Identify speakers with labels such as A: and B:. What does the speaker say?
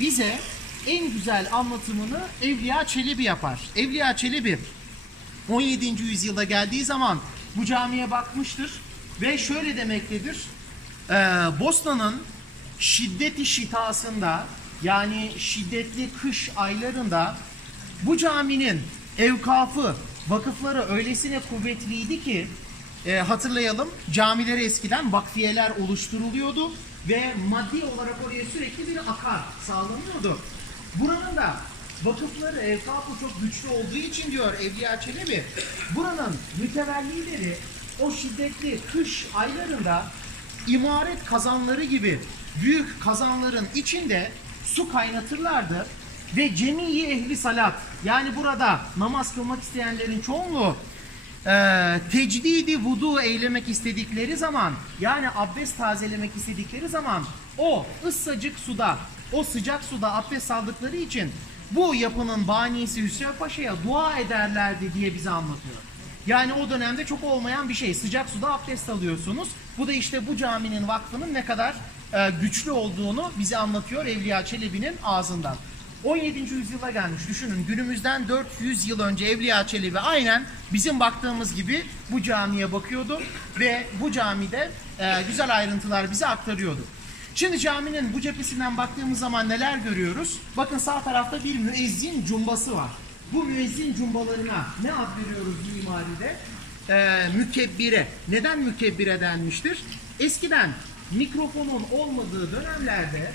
A: bize en güzel anlatımını Evliya Çelebi yapar. Evliya Çelebi 17. yüzyılda geldiği zaman bu camiye bakmıştır ve şöyle demektedir. Ee, Bosna'nın şiddeti şitasında yani şiddetli kış aylarında bu caminin evkafı, vakıfları öylesine kuvvetliydi ki e, hatırlayalım camileri eskiden vakfiyeler oluşturuluyordu ve maddi olarak oraya sürekli bir akar sağlanıyordu. Buranın da vakıfları, evkafı çok güçlü olduğu için diyor Evliya Çelebi, buranın mütevellileri o şiddetli kış aylarında imaret kazanları gibi büyük kazanların içinde su kaynatırlardı ve cemiyi ehli salat yani burada namaz kılmak isteyenlerin çoğunluğu e, tecdidi vudu eylemek istedikleri zaman yani abdest tazelemek istedikleri zaman o ıssacık suda o sıcak suda abdest aldıkları için bu yapının banisi Hüseyin Paşa'ya dua ederlerdi diye bize anlatıyor. Yani o dönemde çok olmayan bir şey. Sıcak suda abdest alıyorsunuz. Bu da işte bu caminin vakfının ne kadar e, güçlü olduğunu bize anlatıyor Evliya Çelebi'nin ağzından. 17. yüzyıla gelmiş. Düşünün günümüzden 400 yıl önce Evliya Çelebi aynen bizim baktığımız gibi bu camiye bakıyordu ve bu camide e, güzel ayrıntılar bize aktarıyordu. Şimdi caminin bu cephesinden baktığımız zaman neler görüyoruz? Bakın sağ tarafta bir müezzin cumbası var. Bu müezzin cumbalarına ne ad veriyoruz mimaride? Ee, mükebbire. Neden mükebbire denmiştir? Eskiden mikrofonun olmadığı dönemlerde